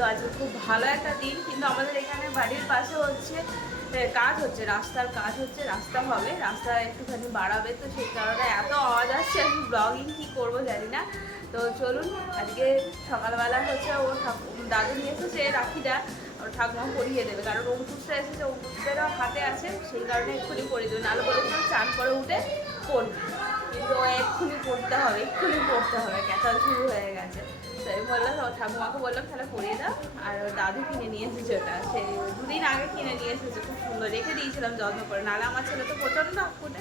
তো আজকে খুব ভালো একটা দিন। কিন্তু আমাদের এখানে বাড়ির পাশে হচ্ছে কাজ হচ্ছে, রাস্তার কাজ হচ্ছে, রাস্তা হবে। রাস্তা একটুখানি বাড়াবে তো সেই কারণে এত আওয়াজ আসছে, আমি ব্লগিং কী করব জানি না। তো চলুন, আজকে সকালবেলা হচ্ছে ওর ঠাকুর দাদু নিয়ে এসেছে রাখিটা, ওর ঠাকুমা পরিয়ে দেবে। কারণ অঙ্কুশটা এসেছে অঙ্কুশটারও হাতে আছে, সেই কারণে এক্ষুনি পরিয়ে দেবে। নাহলে বলেছিলাম চান করে উঠে পড়বে। ও এক্ষুনি পড়তে হবে, এক্ষুনি পড়তে হবে, ক্যাচাল শুরু হয়ে গেছে। তো আমি বললাম, ঠাকুমাকে বললাম, তাহলে পরিয়ে দাও। আর দাদু কিনে নিয়ে এসেছে ওটা, সে দুদিন আগে কিনে নিয়ে এসেছে, খুব সুন্দর। রেখে দিয়েছিলাম যত্ন করে, নাহলে আমার ছেলে তো প্রচণ্ড আকুটে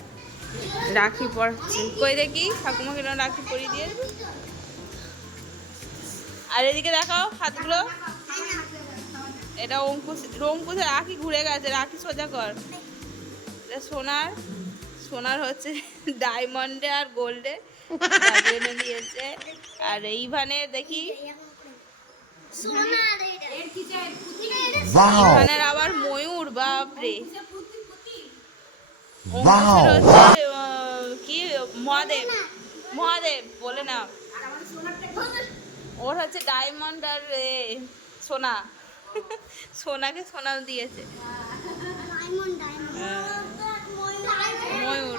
রাখি পড়ছে কই দেখি, ঠাকুমা কিনা রাখি পরিয়ে দিয়ে? আর এদিকে দেখাও হাতগুলো। এটা অঙ্কুশ অঙ্কুশে রাখি ঘুরে গেছে, রাখি সোজা কর। এটা সোনার সোনার হচ্ছে ডায়মন্ডে আর গোল্ডে এনে দিয়েছে। আর এইখানে দেখি ইভানের আবার ময়ূর বাপরে কি মহাদেব? মহাদেব বলে না ওর হচ্ছে ডায়মন্ড আর এ, সোনা। সোনাকে সোনা দিয়েছে। ময়ূর।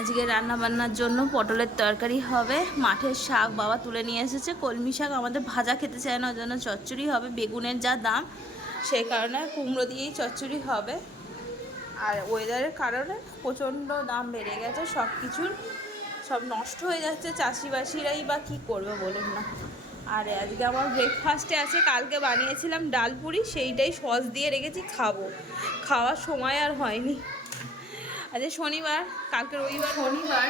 আজকে রান্না বান্নার জন্য পটলের তরকারি হবে, মাঠের শাক বাবা তুলে নিয়ে এসেছে, কলমি শাক আমাদের ভাজা খেতে চায় না, ওই জন্য চচ্চড়ি হবে, বেগুনের যা দাম, সেই কারণে কুমড়ো দিয়েই চচ্চড়ি হবে আর ওয়েদারের কারণে প্রচণ্ড দাম বেড়ে গেছে, সব কিছুর সব নষ্ট হয়ে যাচ্ছে চাষিবাসীরাই বা কী করবে বলুন না। আর আজকে আমার ব্রেকফাস্টে আছে, কালকে বানিয়েছিলাম ডাল পুরি, সেইটাই সস দিয়ে রেখেছি, খাব। খাওয়ার সময় আর হয়নি। আজকে শনিবার, কালকে রবিবার শনিবার,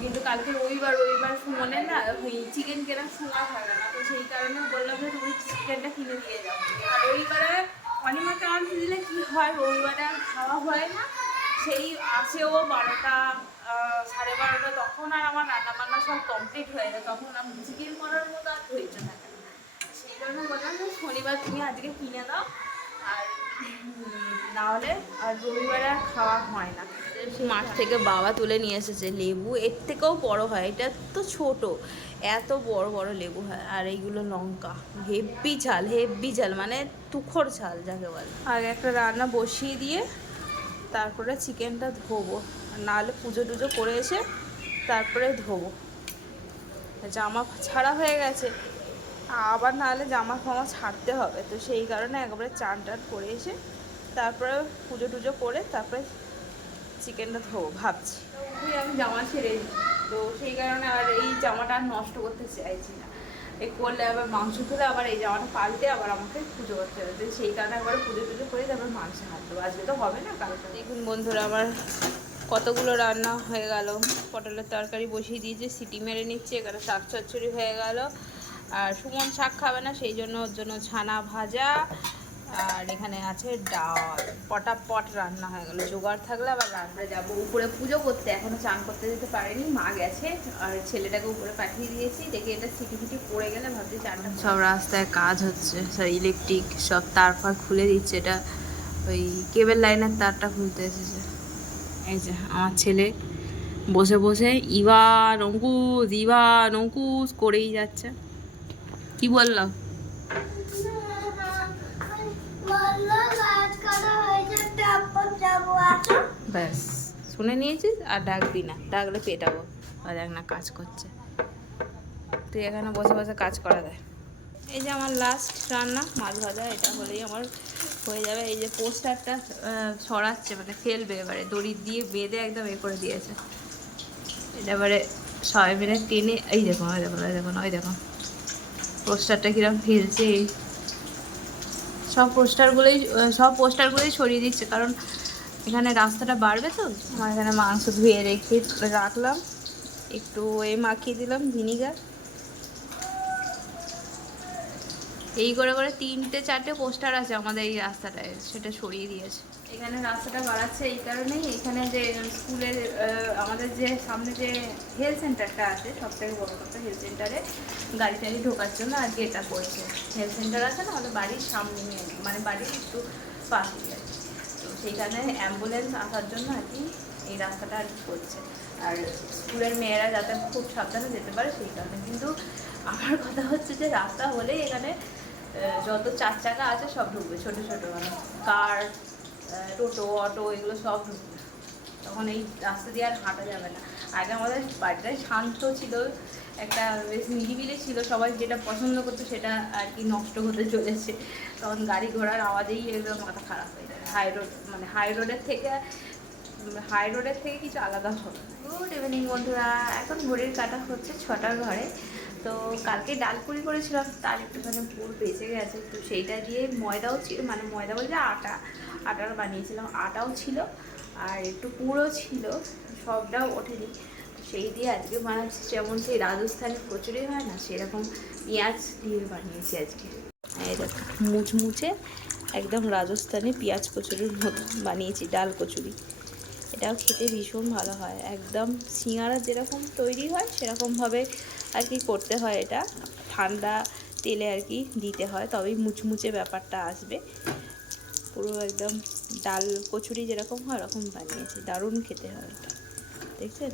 কিন্তু কালকে রবিবার রবিবার সুমনের না ওই চিকেন কেনার সময় হবে না, তো সেই কারণে বললাম যে তুমি চিকেনটা কিনে দিয়ে যাও। আর আনতে দিলে কি হয়? রবিবারে খাওয়া হয় না। সেই আসেও বারোটা সাড়ে বারোটা, তখন আর আমার রান্না বান্না সব কমপ্লিট হয়ে যায়। তখন আমি চিকেন করার মতো আর ধৈর্য থাকে না। সেই জন্য বললাম যে, শনিবার তুমি আজকে কিনে দাও। আর উম, না হলে আর রবিবারে আর খাওয়া হয় না। মাঠ থেকে বাবা তুলে নিয়ে এসেছে লেবু এর থেকেও বড় হয় এটা তো ছোট এত বড় বড় লেবু হয় আর এইগুলো লঙ্কা হেব্বি ঝাল হেব্বি ঝাল মানে তুখর ঝাল যাকে বলে। আগে একটা রান্না বসিয়ে দিয়ে তারপরে চিকেনটা ধোবো আর নাহলে পুজো টুজো করে এসে তারপরে ধোবো। জামা ছাড়া হয়ে গেছে আবার নাহলে জামা ফামা ছাড়তে হবে তো সেই কারণে একবারে চান টান করে এসে তারপরে পুজো টুজো করে তারপরে চিকেনটা ধোবো ভাবছি। আমি জামা ছেড়ে তো সেই কারণে আর এই জামাটা আর নষ্ট করতে চাইছি না। এই করলে আবার মাংস তুলে আবার এই জামাটা পাল্টে আবার আমাকে পুজো করতে হবে। তো সেই কারণে একবার পুজো টুজো করে তারপর মাংস হাত দেবো আজকে তো হবে না কালকে। দেখুন বন্ধুরা আমার কতগুলো রান্না হয়ে গেল। পটলের তরকারি বসিয়ে দিয়েছে সিটি মেরে নিচ্ছে এখানে শাক চচ্চড়ি হয়ে গেল। আর সুমন শাক খাবে না সেই জন্য ওর জন্য ছানা ভাজা আর এখানে আছে ডাল। পটাপট রান্না হয়ে গেল। জোগাড় থাকলে আবার রান্না যাব। উপরে পুজো করতে। এখনও চান করতে যেতে পারেনি। মা গেছে আর ছেলেটাকে উপরে পাঠিয়ে দিয়েছি। দেখে এটা সিটি ফিটি পড়ে গেলে ভাবছি চানটা সব রাস্তায় কাজ হচ্ছে। সব ইলেকট্রিক সব তার ফার খুলে দিচ্ছে। এটা ওই কেবল লাইনের তারটা খুলতে এসেছে। এই যে আমার ছেলে বসে বসে ইভান, অঙ্কুশ ইভান, অঙ্কুশ করেই যাচ্ছে। কি বললাম ব্যাস, শুনে নিয়েছিস? আর ডাকবি না। ডাকলে পেটাবো। আর দেখ না কাজ করছে। তুই এখানে বসে বসে কাজ করা দেয় এই যে আমার লাস্ট রান্না, মাছ ভাজা, এটা হলেই আমার হয়ে যাবে। এই যে পোস্টারটা ছড়াচ্ছে মানে ফেলবে এবারে। দড়ি দিয়ে বেঁধে একদম এ করে দিয়েছে। এটা এবারে সবাই মিলে টেনে এই দেখুন ওই দেখুন ওই দেখুন ওই দেখুন পোস্টারটা কিরম ফেলছে, এই সব পোস্টারগুলোই সব পোস্টারগুলোই ছড়িয়ে দিচ্ছে। কারণ এখানে রাস্তাটা বাড়বে তো, আমার এখানে মাংস ধুয়ে রেখে রাখলাম। একটু এ মাখিয়ে দিলাম ভিনিগার। এই করে করে তিনটে, চারটে পোস্টার আছে আমাদের এই রাস্তাটায়, সেটা সরিয়ে দিয়েছে। এখানে রাস্তাটা বাড়াচ্ছে এই কারণেই, এখানে যে স্কুলের আমাদের যে সামনে যে হেলথ সেন্টারটা আছে সব থেকে বড় কথা হেলথ সেন্টারে গাড়ি টাড়ি ঢোকার জন্য আজকে এটা করছে হেলথ সেন্টার আছে না, আমাদের বাড়ির সামনে মানে বাড়ির একটু পাশে। তো সেইখানে অ্যাম্বুলেন্স আসার জন্য আর কি এই রাস্তাটা আর কি করছে। আর স্কুলের মেয়েরা যাতে খুব সাবধানে যেতে পারে সেই কারণে। কিন্তু আমার কথা হচ্ছে যে রাস্তা হলেই এখানে যত চার চাকা আছে সব ঢুকবে, ছোট ছোট মানে কার টোটো, অটো, এগুলো সব ঢুকবে। তখন এই রাস্তা দিয়ে আর হাঁটা যাবে না। আগে আমাদের বাড়িটাই শান্ত ছিল, একটা বেশ নিরিবিলি ছিল, সবাই যেটা পছন্দ করতো সেটা আর কি নষ্ট হতে চলেছে। তখন গাড়ি ঘোড়ার আওয়াজেই একদম মাথা খারাপ হয়ে যাবে হাই রোড মানে হাই রোডের থেকে হাই রোডের থেকে কিছু আলাদা হবে। গুড ইভিনিং বন্ধুরা, এখন ঘড়ির কাটা হচ্ছে ছটার ঘরে। তো কালকে ডালপুরি করেছিলাম, তার একটুখানি পুর বেঁচে গেছে, তো সেইটা দিয়ে ময়দাও ছিল মানে ময়দা বলতে আটা আটার বানিয়েছিলাম। আটাও ছিল আর একটু পুরো ছিল, সবটাও ওঠেনি। সেই দিয়ে আজকে বানাচ্ছি, যেমন সেই রাজস্থানের কচুরি হয় না, সেরকম পেঁয়াজ দিয়ে বানিয়েছি আজকে। মুচমুচে একদম রাজস্থানে পেঁয়াজ কচুরির মতো বানিয়েছি, ডাল কচুরি। এটাও খেতে ভীষণ ভালো হয়, একদম সিঙ্গারা যেরকম তৈরি হয়, সেরকমভাবে আর কি করতে হয় এটা? ঠান্ডা তেলে আর কি দিতে হয়, তবেই মুচমুচে ব্যাপারটা আসবে। পুরো একদম ডাল কচুরি যেরকম হয়, ওরকম বানিয়েছি। দারুণ খেতে হয় এটা দেখছেন?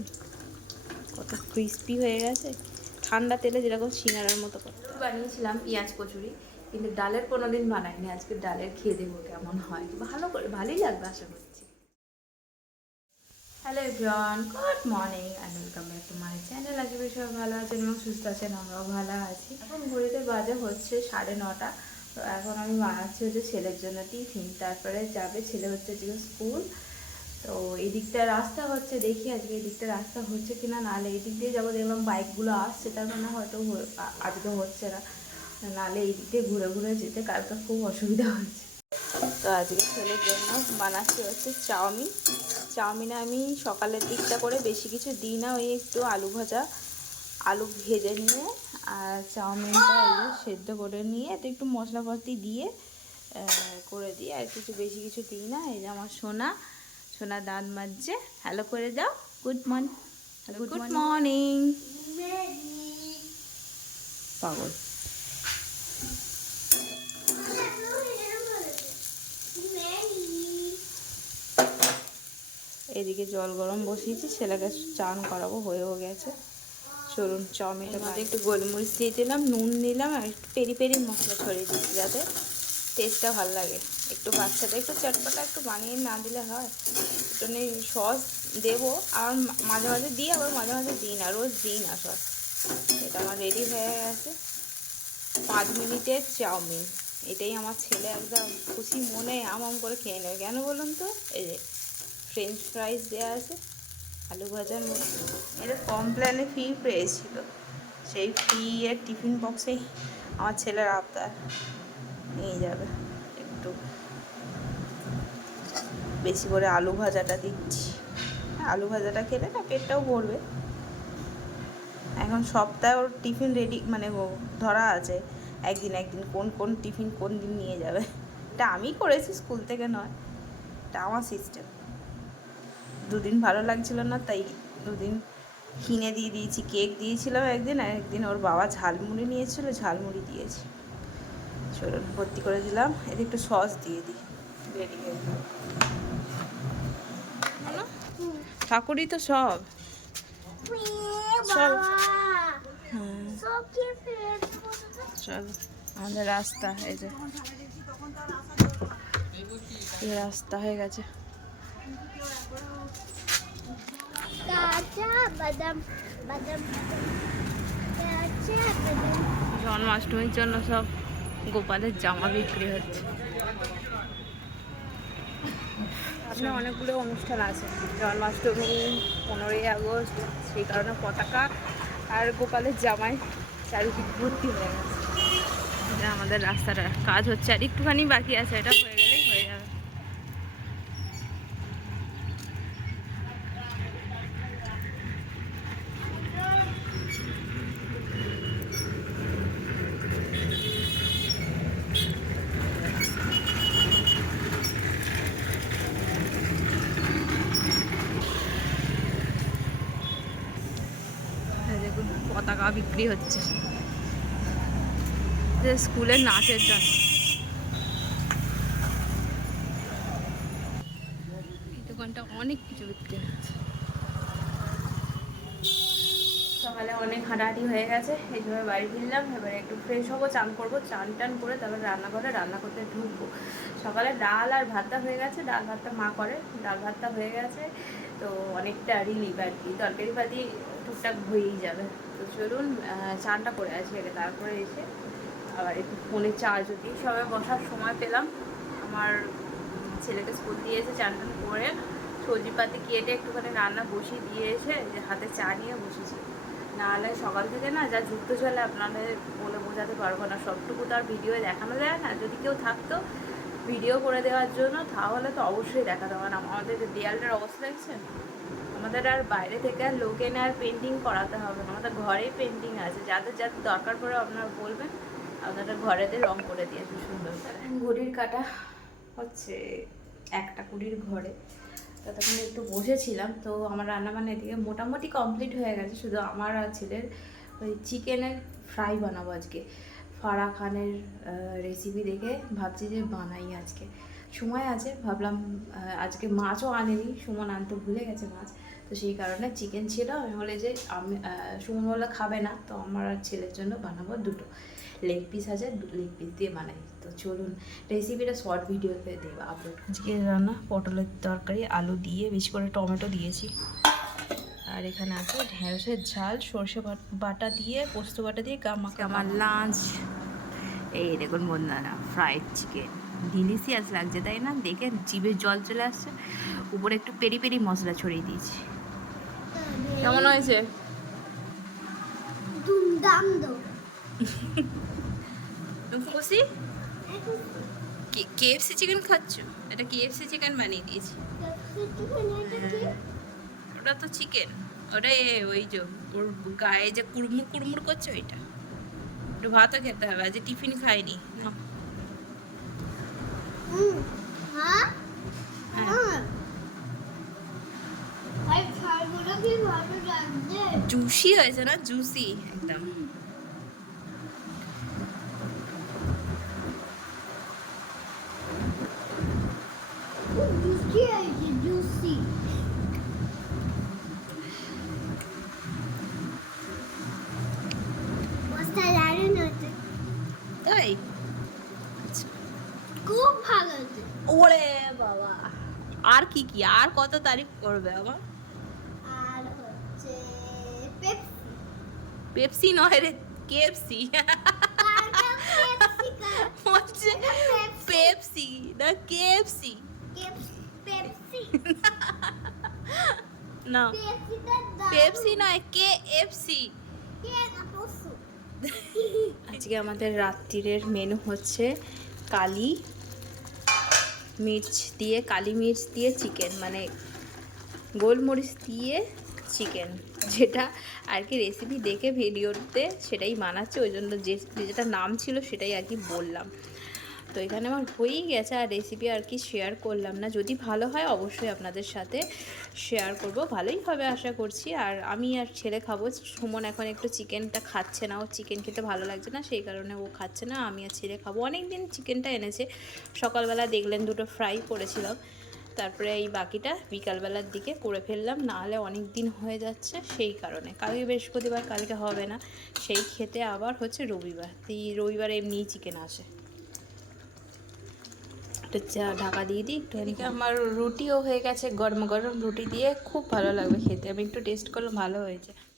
কত ক্রিস্পি হয়ে গেছে। ঠান্ডা তেলে যেরকম সিঙ্গারার মতো করতে বানিয়েছিলাম পেঁয়াজ কচুরি, কিন্তু ডালের কোনো দিন বানাইনি। আজকে ডালের খেয়ে দেবো কেমন হয়। ভালো করে, ভালোই লাগবে আশা করছি hello everyone good morning and welcome back to my channel আশা করি ভালো আছেন এবং সুস্থ আছেন, আমরাও ভালো আছি। এখন ঘড়িতে বাজে হচ্ছে সাড়ে নটা। তো এখন আমি বানাচ্ছি হচ্ছে ছেলের জন্য টিফিন। তারপরে যাবে ছেলে হচ্ছে আজকে স্কুল। তো এই দিকটা রাস্তা হচ্ছে, দেখি আজকে এই দিকটা রাস্তা হচ্ছে কিনা। নাহলে এই দিক দিয়ে যাব, দেখলাম বাইকগুলো আসছে। তার মানে হয়তো আজকে হচ্ছে না। নাহলে এই দিক দিয়ে ঘুরে ঘুরে যেতে কালকে খুব অসুবিধা হচ্ছে। তো আজকে ছেলের জন্য বানাচ্ছি হচ্ছে চাউমিন। চাউমিনে আমি সকালের দিকটা করে বেশি কিছু দিই না ওই একটু আলু ভাজা আলু ভেজে নিয়ে আর চাউমিনটা এই যে সেদ্ধ করে নিয়ে এতে একটু মশলাপাতি দিয়ে করে দিই। আর কিছু বেশি কিছু দিই না এই যে আমার সোনা সোনা দাঁত মাজছে। হ্যালো করে দাও। গুড মর্নিং গুড মর্নিং পাগল। এদিকে জল গরম বসিয়েছি, ছেলেকে চান করাবো, হয়েও গেছে। চলুন চাউমিনটা মধ্যে একটু গোলমরিচ দিয়ে দিলাম, নুন নিলাম, আর একটু পেরি পেরি মশলা ছড়িয়ে দিচ্ছি যাতে টেস্টটা ভালো লাগে। একটু বাচ্চাটা একটু চটপটা একটু বানিয়ে না দিলে হয় একটু সস দেবো, আর মাঝে মাঝে দিই, আবার মাঝে মাঝে দিই না, রোজ দিই না সস। এটা আমার রেডি হয়ে গেছে। পাঁচ মিনিটের চাউমিন। এটাই আমার ছেলে একদম খুশি মনে আম করে খেয়ে নেবে। কেন বলুন তো? এই যে ফ্রেঞ্চ ফ্রাইস দেওয়া আছে, আলু ভাজার মতো। এটা কমপ্লেনে ফি পেয়েছিল। সেই ফি এর টিফিন বক্সেই আমার ছেলের আবদার। নিয়ে যাবে একটু। বেশি করে আলু ভাজাটা দিচ্ছি। আলু ভাজাটা খেলে না পেটটাও ভরবে। এখন সপ্তাহে ওর টিফিন রেডি মানে ধরা আছে। একদিন একদিন কোন কোন টিফিন কোন দিন নিয়ে যাবে। এটা আমি করেছি স্কুল থেকে নয়, এটা আমার সিস্টেম দুদিন ভালো লাগছিল না তাই দুদিন কিনে দিয়ে দিয়েছি কেক দিয়েছিলাম একদিন আর একদিন ওর বাবা ঝালমুড়ি নিয়েছিল ঝালমুড়ি দিয়েছি। চলুন ভর্তি করে দিলাম এতে একটু সস দিয়ে দিই। রেডি হয়ে তো সব। চল। হ্যাঁ চল আমাদের রাস্তা এই যে। রাস্তা হয়ে গেছে। জন্মাষ্টমীর জন্য সব গোপালের জামা বিক্রি হচ্ছে। সামনে অনেকগুলো অনুষ্ঠান আছে। জন্মাষ্টমী পনেরোই আগস্ট সেই কারণে পতাকা আর গোপালের জামাই চারিদিক ভর্তি হয়ে গেছে। এটা আমাদের রাস্তাটা কাজ হচ্ছে আর একটুখানি বাকি আছে এটা হয়ে গেলেই হয়ে যাবে পতাকা বিক্রি হচ্ছে। যে স্কুলের নাচের জন্য। দোকানটা অনেক কিছু বিক্রি হচ্ছে। সকালে অনেক হাঁটাহাঁটি হয়ে গেছে, এই সময় বাড়ি ফিরলাম। এবারে একটু ফ্রেশ হব, চান করব, চান টান করে তারপর রান্না করে রান্না করতে ঢুকবো। সকালে ডাল আর ভাতটা হয়ে গেছে, ডাল ভাতটা মা করে, ডাল ভাতটা হয়ে গেছে। তো অনেকটা রিলিফ আর কি, তরকারি পাতি টুকটাক হয়েই যাবে। তো চলুন চানটা করে আসি আগে, তারপরে এসে আবার একটু ফোনে চার্জ দিই সবাই বসার সময় পেলাম। আমার ছেলেকে স্কুল দিয়ে এসে চান টান করে সবজিপাতি কেটে একটুখানি রান্না বসিয়ে দিয়ে এসে যে হাতে চা নিয়ে বসেছি। নাহলে সকাল থেকে না যা যুক্ত চলে আপনাদের বলে বোঝাতে পারব না। সবটুকু তো আর ভিডিও দেখানো যায় না। যদি কেউ থাকতো ভিডিও করে দেওয়ার জন্য, তাহলে তো অবশ্যই দেখাতে হবে না আমাদের দেয়ালটার অবস্থা দেখছেন? আমাদের আর বাইরে থেকে আর লোক এনে আর পেন্টিং করাতে হবে না। আমাদের ঘরেই পেন্টিং আছে। যাদের যাদের দরকার পড়ে আপনারা বলবেন। আপনারা ঘরেতে রং করে দিয়েছে সুন্দর করে। ঘড়ির কাটা হচ্ছে একটা কুড়ির ঘরে। ততক্ষণ একটু বসেছিলাম। তো আমার রান্নাবান্না এদিকে মোটামুটি কমপ্লিট হয়ে গেছে। শুধু আমার আর ছেলের ওই চিকেনের ফ্রাই বানাবো আজকে। ফারা খানের রেসিপি দেখে ভাবছি যে বানাই আজকে। সময় আছে, ভাবলাম আজকে মাছও আনেনি। সুমন আনতে ভুলে গেছে মাছ। তো সেই কারণে চিকেন ছিল। আমি বলে যে আমি আহ, সুমন বলে খাবে না। তো আমার আর ছেলের জন্য বানাবো দুটো। লেগ পিস আছে লেগ পিস দিয়ে বানাই। তো চলুন রেসিপিটা শর্ট ভিডিওতে দেবো আপলোড আজকে রান্না পটলের তরকারি আলু দিয়ে বেশি করে টমেটো দিয়েছি। আর এখানে আছে ঢেঁড়সের ঝাল সর্ষে বাটা দিয়ে পোস্ত বাটা দিয়ে গামাকে আমার লাঞ্চ এই দেখুন বন্ধুরা ফ্রাইড চিকেন ডিলিশিয়াস লাগছে তাই না? দেখে জিভে জল চলে আসছে। উপরে একটু পেরি পেরি মশলা ছড়িয়ে দিয়েছি। কেমন হয়েছে? খুশি কেএফসি চিকেন খাচ্ছ? এটা কেএফসি চিকেন বানিয়ে দিয়েছি। ওটা তো চিকেন ওটা ওই যে ওর গায়ে যে কুড়মুড় কুড়মুড় করছে ওইটা। একটু ভাতও খেতে হবে আজ টিফিন খাইনি। নাও। হ্যাঁ হ্যাঁ। হ্যাঁ ভাই খাবারগুলো কি ভালো লাগছে জুসি হয়েছে না? জুসি একদম। খুব তাই ভালো ওরে বাবা। আর কি কি? আর কত তারিফ করবে আবার পেপসি নয় রে পেপসি হচ্ছে পেপসি, না পেপসি না, পেপসি নয়, কে পশু আজকে আমাদের রাত্রিরের মেনু হচ্ছে কালি মির্চ দিয়ে, কালি মির্চ দিয়ে চিকেন মানে গোলমরিচ দিয়ে চিকেন যেটা আর কি রেসিপি দেখে ভিডিওতে সেটাই বানাচ্ছে, ওই জন্য যে যেটা নাম ছিল সেটাই আর কি বললাম। তো এখানে আমার হয়েই গেছে, আর রেসিপি আর কি শেয়ার করলাম না। যদি ভালো হয় অবশ্যই আপনাদের সাথে শেয়ার করব, ভালোই হবে আশা করছি। আর আমি আর ছেলে খাব, সুমন এখন একটু চিকেনটা খাচ্ছে না, ও চিকেন খেতে ভালো লাগছে না, সেই কারণে ও খাচ্ছে না, আমি আর ছেলে খাব। অনেক দিন চিকেনটা এনেছে, সকালবেলা দেখলেন দুটো ফ্রাই করেছিলাম। তারপরে এই বাকিটা বিকালবেলার দিকে করে ফেললাম, নাহলে অনেক দিন হয়ে যাচ্ছে সেই কারণে। কালকে বৃহস্পতিবার, কালকে হবে না। সেই খেতে আবার হচ্ছে রবিবার। এই রবিবার এমনিই চিকেন আসে। একটু চা, ঢাকা দিয়ে দিই একটুখানি আমার রুটিও হয়ে গেছে, গরম গরম রুটি দিয়ে। খুব ভালো লাগবে খেতে। আমি একটু টেস্ট করলাম, ভালো হয়েছে।